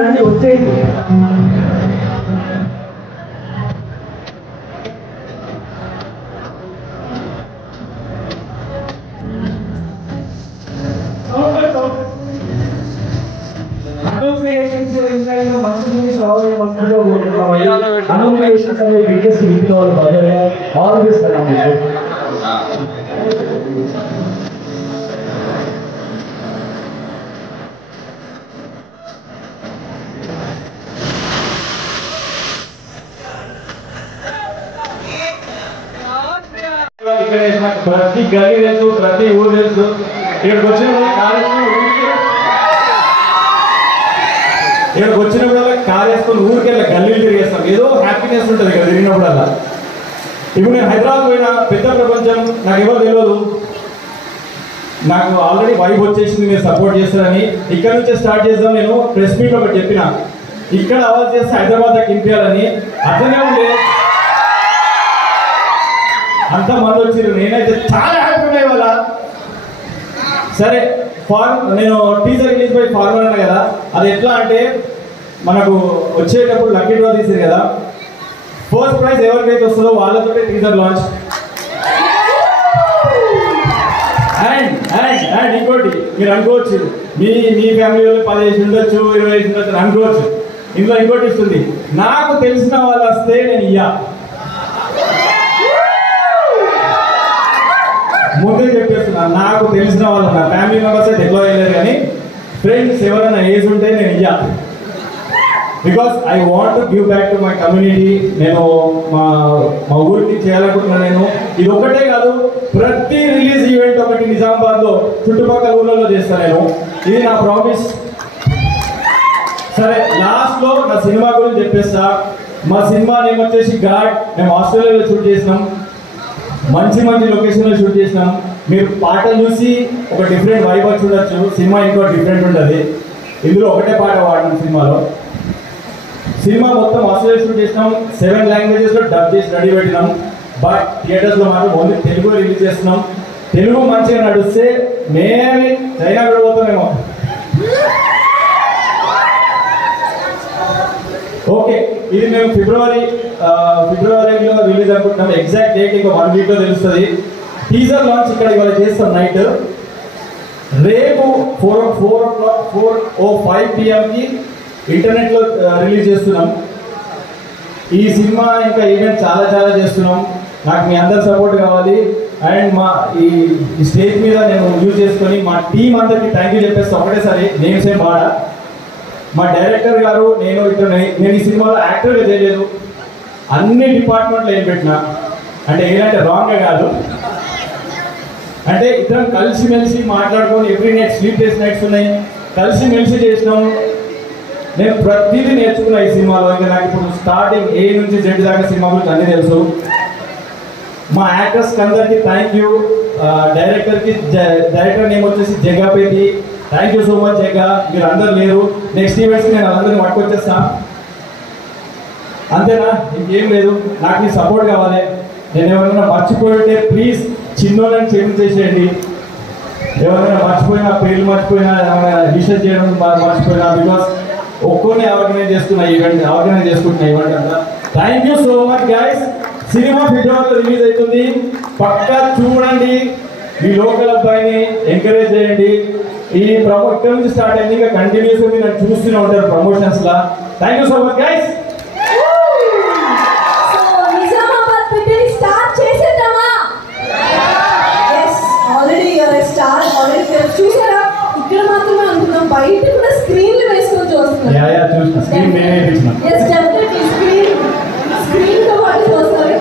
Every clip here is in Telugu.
రండి వచ్చేయండి. ప్రతి గది తెలుసు, ప్రతి ఊరు తెలుసు. ఇక్కడికి వచ్చినప్పుడు కాలేసుకొని ఊరికెళ్ళి గల్లీలు తిరిగేస్తాం. ఏదో హ్యాపీనెస్ ఉంటుంది ఇక్కడ తిరిగినప్పుడల్లా. ఇప్పుడు నేను హైదరాబాద్ పోయినా పెద్ద ప్రపంచం, నాకు ఎవరు తెలియదు. నాకు ఆల్రెడీ వైబ్ వచ్చేసింది, మీరు సపోర్ట్ చేస్తారని. ఇక్కడ నుంచే స్టార్ట్ చేద్దాం. నేను ప్రెస్ మీట్ ఒకటి చెప్పిన, ఇక్కడ అవాజ్ చేస్తే హైదరాబాద్ దాకా ఇంపియాలని. అట్లనే ఉండే అంతమంది వచ్చారు. నేనైతే చాలా హ్యాపీ ఉన్నాయి ఇవాళ. సరే, నేను టీజర్ రిలీజ్ బై ఫార్మర్ అన్నా కదా, అది ఎట్లా అంటే మనకు వచ్చేటప్పుడు లక్కీ డ్రా తీసారు కదా, ఫస్ట్ ప్రైజ్ ఎవరికైతే వస్తుందో వాళ్ళతో టీజర్ లాంచ్. అండ్ ఇంకోటి మీరు అనుకోవచ్చు, మీ ఫ్యామిలీలో 15 ఉండొచ్చు, 20 ఉండొచ్చు అనుకోవచ్చు. ఇందులో ఇంకోటి ఇస్తుంది, నాకు తెలిసిన వాళ్ళు వస్తే నేను ముందే చెప్పేస్తున్నా, నాకు తెలిసిన వాళ్ళు నా ఫ్యామిలీ మెంబర్స్ అయితే ఎట్లా వేయలేరు, కానీ ఫ్రెండ్స్ ఎవరైనా ఏజ్ ఉంటే నేను because I want to give back to my community. నేను మా ఊరికి చేయాలనుకుంటున్నాను. నేను ఇది ఒకటే కాదు, ప్రతి రిలీజ్ ఈవెంట్ ఒకటి నిజామాబాద్ లో చుట్టుపక్కల ఊళ్ళలో చేస్తాను నేను. ఇది నా ప్రామిస్. సరే, లాస్ట్ లో నా సినిమా గురించి చెప్పేస్తా. మా సినిమా నేమ్ వచ్చేసి గాడ్. మేము ఆస్ట్రేలియాలో షూట్ చేసినాం, మంచి లొకేషన్లో షూట్ చేసినాం. మీరు పాటలు చూసి ఒక డిఫరెంట్ వైబ్ చూడొచ్చు. సినిమా ఇంకో డిఫరెంట్ ఉంటుంది. ఇందులో ఒకటే పాట వాడినాం సినిమాలో. సినిమా మొత్తం ఆస్ట్రేలియా షూట్ చేసినాం. 7 లాంగ్వేజెస్లో డబ్ చేసి రెడీ పెట్టినాం. బట్ థియేటర్స్లో మాత్రం ఓన్లీ తెలుగు రిలీజ్ చేస్తున్నాం. తెలుగు మంచిగా నడిస్తే మేమే చైనా కూడా పోతామేమో. ఓకే, ఇది మేము ఫిబ్రవరిలో రిలీజ్ అనుకుంటున్నాం. ఎగ్జాక్ట్ డేట్ ఇంకా 1 వీక్లో తెలుస్తుంది. టీజర్ లాంచ్ ఇక్కడ ఇవాళ చేస్తాం నైట్. రేపు 4:05 PM ఇంటర్నెట్లో రిలీజ్ చేస్తున్నాం. ఈ సినిమా ఇంకా ఈవెంట్ చాలా చేస్తున్నాం. నాకు మీ అందరి సపోర్ట్ కావాలి. అండ్ మా ఈ స్టేజ్ మీద నేను యూజ్ చేసుకొని మా టీం అందరికి థ్యాంక్ యూ చెప్పేస్తా ఒకటేసారి. నేమ్స్ ఏం వాడా. మా డైరెక్టర్ గారు, నేను ఈ సినిమాలో యాక్టర్గా చేయలేదు, అన్ని డిపార్ట్మెంట్లో ఏం పెట్టినా. అంటే ఏంటంటే రాంగ్గా కాదు, అంటే ఇద్దరం కలిసిమెలిసి మాట్లాడుకొని ఎవ్రీ నైట్ స్లీప్లెస్ నైట్స్ ఉన్నాయి, కలిసిమెలిసి చేసినాం. నేను ప్రతిదీ నేర్చుకున్నా ఈ సినిమాలో. ఇంకా నాకు ఇప్పుడు స్టార్టింగ్ A నుంచి Z దాకా సినిమా గురించి అన్నీ తెలుసు. మా యాక్టర్స్కి అందరికీ థ్యాంక్ యూ. డైరెక్టర్ నేమ్ వచ్చేసి జగ్గాపేటి. Thank you so much Jagga. మీరు అందరు లేరు, నెక్స్ట్ ఈవెంట్స్కి నేను అందరినీ పట్టుకొచ్చేస్తా. అంతేనా, ఇంకేం లేదు. నాకు మీ సపోర్ట్ కావాలి. నేను ఎవరైనా మర్చిపోయింటే ప్లీజ్ చిన్నోళ్ళని చేసేయండి. ఎవరైనా మర్చిపోయినా, పేర్లు మర్చిపోయినా, ఏమైనా రీసెర్చ్ చేయడం మర్చిపోయినా, బికాస్ ఒక్కొని ఆర్గనైజ్ చేసుకుంటున్న ఈవెంట్ అంతా. Thank you so much guys. Cinema ఫిబ్రవరిలో రిలీజ్ అవుతుంది, పక్కా చూడండి. మీ లోకల్ అబ్బాయిని ఎంకరేజ్ చేయండి. ఈ ఇక్కడ నుంచి స్టార్ట్ అయింది, ఇంకా కంటిన్యూస్ మీరు చూస్తూనే ఉంటారు promotions law. Thank you so much guys. చూసారా, ఇక్కడ మాత్రమే అనుకున్నాం, బయట కూడా స్క్రీన్లు వేసుకొని చూస్తున్నారు. స్క్రీన్ తో పాటు చూస్తారు.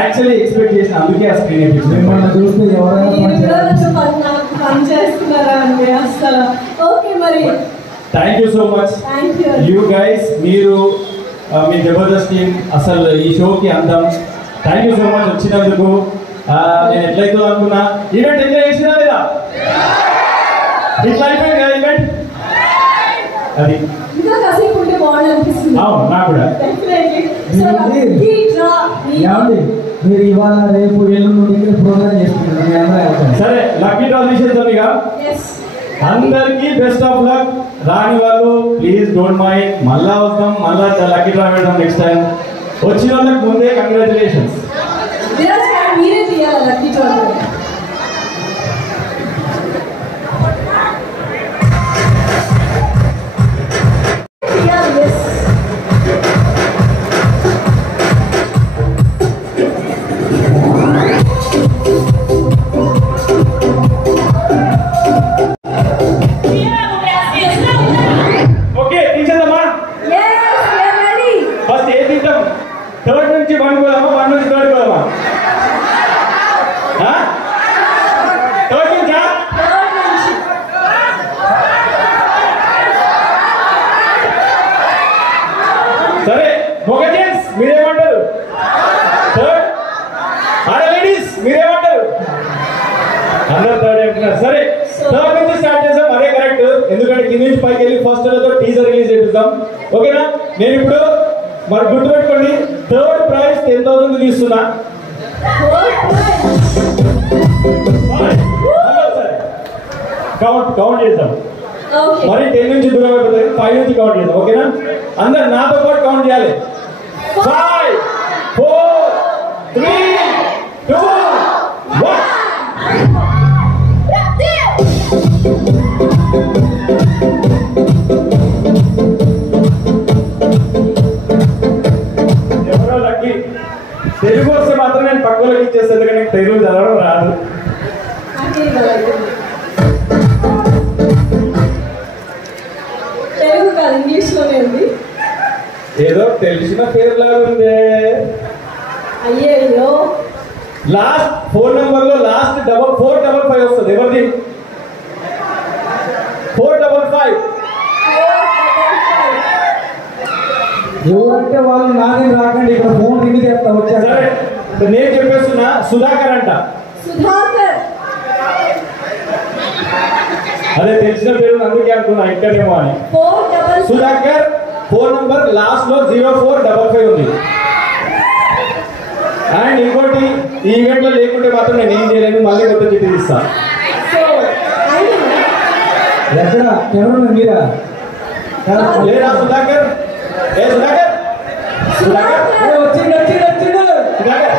యాక్చువల్లీ ఎక్స్పెక్ట్ చేసిన, అందుకే ఆ స్క్రీన్ వేయించిన. మిమ్మల్ని చూస్తే ఎవరైనా పని చేస్తున్నారా అంటే అసలు. ఓకే, మరి thank you so much you guys. మీరు మీ జబర్దస్త్ టీం అసలు ఈ షోకి అందం. థ్యాంక్ యూ సో మచ్ వచ్చినందుకు. నేను ఎట్లయితే అనుకున్నా ఈవెంట్ ఎంజాయ్ చేసినా లేదా? ఇట్లా అయిపోయింది కదా ఈవెంట్. అది అవును, నాకు కూడా. మీరు ఇవాళ రేపు ఎల్లుండి ప్రోగ్రామ్ చేసుకుంటున్నారు. సరే, లక్కీ డ్రా తీసేద్దాం ఇక. అందరికీ బెస్ట్ ఆఫ్ లక్. రాని వాళ్ళు డోంట్ మైండ్, మళ్ళా వస్తాం, మళ్ళా లక్కీ డ్రా పెడదాం నెక్స్ట్ టైం. వచ్చిన వాళ్ళకి ముందే కంగ్రాచులేషన్స్. విరాజ్ గారు మీరే తీయాలి లక్కీ డ్రా. థర్డ్ నుంచి 1 పోదామా, 1 నుంచి 3 పోదామా? థర్డ్ నుంచా? సరే మొగజెన్స్ మీరేమంటారు? థర్డ్. అరే లేడీస్ మీరేమంటారు? అందరు థర్డ్ అంటున్నారు. సరే థర్డ్ నుంచి స్టార్ట్ చేద్దాం. అదే కరెక్ట్, ఎందుకంటే కింద నుంచి పైకి వెళ్ళి ఫస్ట్ టీజర్ రిలీజ్ చేపిద్దాం. ఓకేనా? నేను ఇప్పుడు మరి గుర్తుపెట్టుకోండి, థర్డ్ ప్రైజ్ 10,000 తీస్తున్నా. కౌంట్ చేద్దాం. మరి 10 నుంచి దూరం అయిపోతుంది, 5 నుంచి కౌంట్ చేద్దాం. ఓకేనా? అందరు నాతో పాటు కౌంట్ చేయాలి. 5 4 3 2 1. ఎవరో లక్కీ. తెలుగు వస్తే మాత్రం నేను పక్కలోకి ఇచ్చేస్తాను, ఎందుకంటే నాకు తెలుగు చదవడం రాదు. తెలుగు కాదు, ఇంగ్లీష్ లోనే ఉంది. ఏదో తెలిసిన పేరు లాగా ఉంది. అయ్యో లాస్ట్ 4 నెంబర్ లో లాస్ట్ 455 వస్తుంది. ఎవరిది? 455. ఎవరంటే వాళ్ళు నాదే రాకండి, ఇక్కడ ఫోన్ రింగ్ చేస్తా వచ్చారు. సరే నేను చెప్పేస్తున్నా, సుధాకర్ అంట. సుధాకర్. అదే తెలిసిన పేరు అందుకే అనుకున్నా ఇక్కడేమో అని. సుధాకర్ 4 నెంబర్ లాస్ట్ లో 0455 ఉంది. అండ్ ఇంకోటి, ఈ ఈవెంట్ లో లేకుంటే మాత్రం నేను ఏం చేయలేను, మళ్ళీ కొత్త చిట్టి తీస్తాను. ఎక్కడ ఎవరు మీరా? లేదా సుధాకర్? ఏ సుధాకర్? సుధాకర్ వచ్చిండు వచ్చిండు వచ్చిండు. సుధాకర్